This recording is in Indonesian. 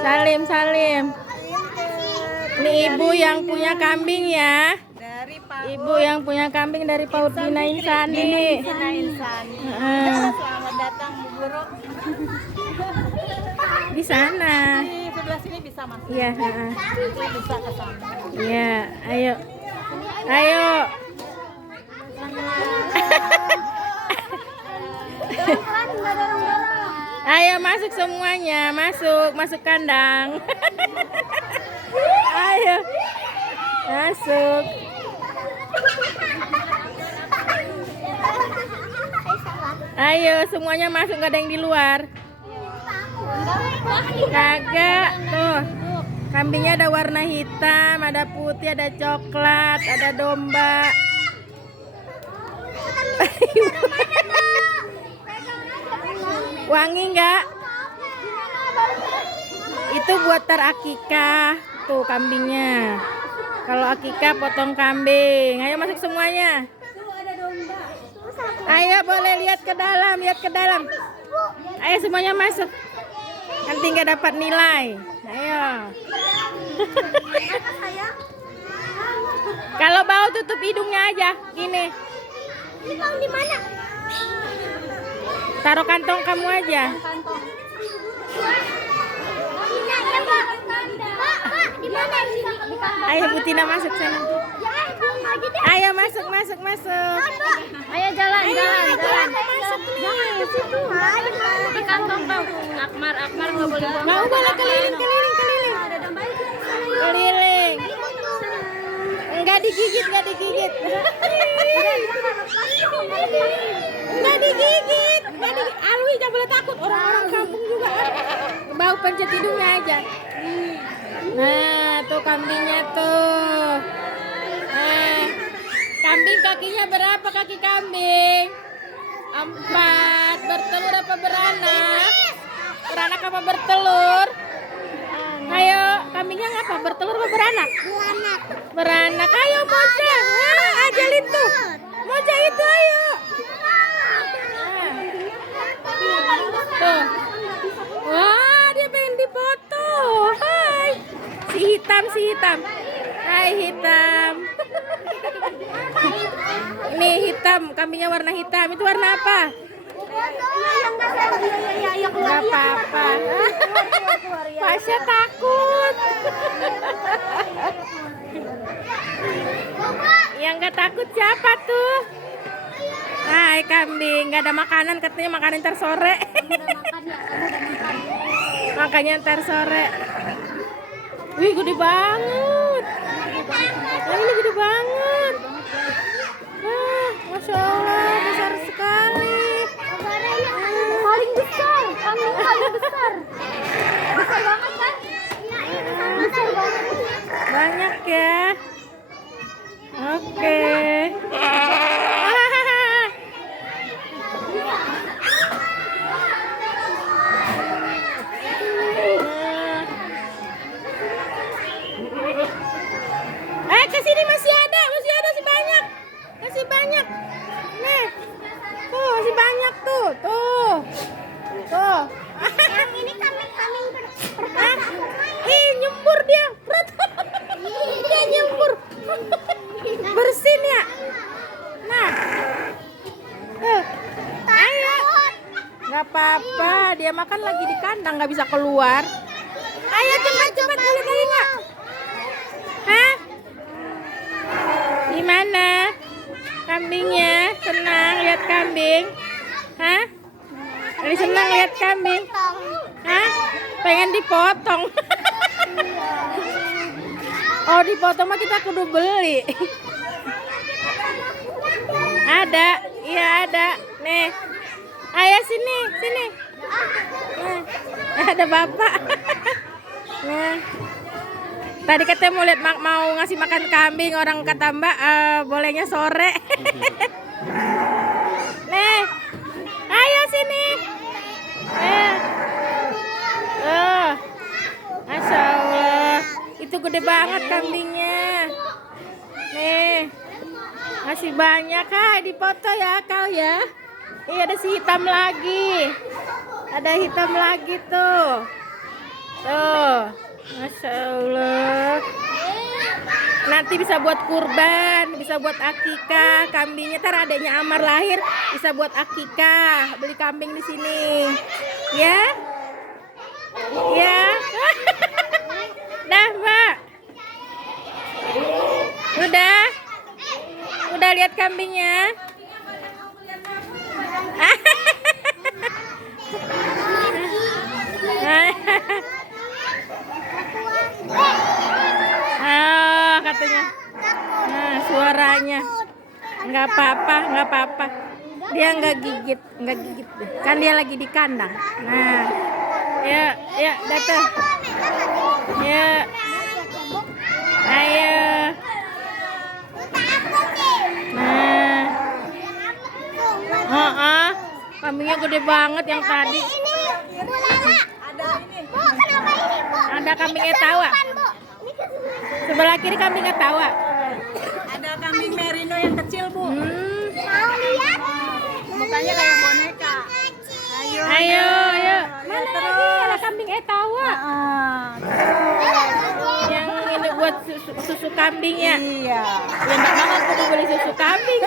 Salim, salim. Ini ibu yang punya kambing ya. Ibu yang punya kambing dari Paudina Insani. Selamat datang Bu Guru. Di sana. Di sebelah sini bisa masuk. Iya, Bisa ke sana. iya, ayo. Ayo. Ayo masuk semuanya, masuk kandang. Ayo. Masuk. Ayo semuanya masuk, nggak ada yang di luar. Kagak tuh. Kambingnya ada warna hitam, ada putih, ada coklat, ada domba. Wangi nggak? Itu buat akikah tuh kambingnya. Kalau akikah potong kambing. Ayo masuk semuanya. Ayo boleh lihat ke dalam, lihat ke dalam. Ayo semuanya masuk. Nanti nggak dapat nilai. Ayo. Kalau bau tutup hidungnya aja, gini. Ini bang di mana? Taruh kantong kamu aja. Di mana ini? Ayo Bu Tina masuk sana. Ayo masuk. Ayo jalan. Masuk nih. Di kantong bang. Akmar nggak boleh bawa. Mau boleh keliling. Keliling. Enggak digigit. Enggak digigit. Alwi jangan boleh takut. Orang-orang kampung juga bau pencet hidungnya aja. Nah, tuh kambingnya tuh. Nah, kambing kakinya berapa kaki kambing? 4. Bertelur apa beranak? Beranak apa bertelur? Ayo, kambingnya ngapa? Bertelur apa beranak? Beranak. Ayo Moja. Ajalin tuh. Moja itu ayo. Tuh. Wah, dia pengen dipoto. Hai. Si hitam. Hai hitam. Ini hitam, kambingnya warna hitam. Itu warna apa? Gak apa-apa. Pasha takut. Yang gak takut siapa tuh? Hai kambing, gak ada makanan, katanya makanan ntar sore. Makanya ntar sore. Wih gede banget. Ini gede banget. Wah, Masya Allah, besar sekali. Paling besar, kambing paling besar. Besar banget kan? Besar banget. Banyak ya. Oke. Kesini masih ada masih banyak. Nih, tuh masih banyak tuh. Yang ini kambing pertama. Ih, nyembur dia. Dia nyembur. Bersin ya. Nah, ayo. Gak apa-apa, dia makan lagi di kandang, nggak bisa keluar. Ayo cepat boleh kali nggak? Hah? Gimana? Kambingnya senang lihat kambing? Hah? Lagi senang lihat kambing? Hah? Pengen dipotong? Oh dipotong mah kita kudu beli. Ada, iya ada. Nih, ayo sini. Nah, ada bapak. Nah. Tadi katanya mau lihat mau ngasih makan kambing, orang kata Mbak bolehnya sore. Nih, ayo sini. Masya Allah, itu gede banget kambingnya. Nih, masih banyak. Hai, dipoto ya kau ya. Iya ada si hitam lagi. Ada hitam lagi tuh. Tuh, Masya Allah. Nanti bisa buat kurban, bisa buat akikah kambingnya. Ntar adanya Amar lahir, bisa buat akikah. Beli kambing di sini, ya, ya. Dah, Mbak. Udah lihat kambingnya. Ah, katanya. Nah, suaranya. Nggak apa-apa. Dia nggak gigit deh. Kan dia lagi di kandang. Nah, ya, datang. Ya, ayo. Nah, kambingnya gede banget yang tadi. Ini Bu Lala. Ada ini. Bu, kenapa ini, Bu? Ada kambing etawa. Bu. Sebelah kiri kambing etawa. Ada kambing merino yang kecil, Bu. Mau lihat? Mukanya kayak boneka. Ayo. Mana lagi? Ada kambing etawa. Yang ini buat susu kambing ya. Iya. Ya enggak banget aku beli susu kambing.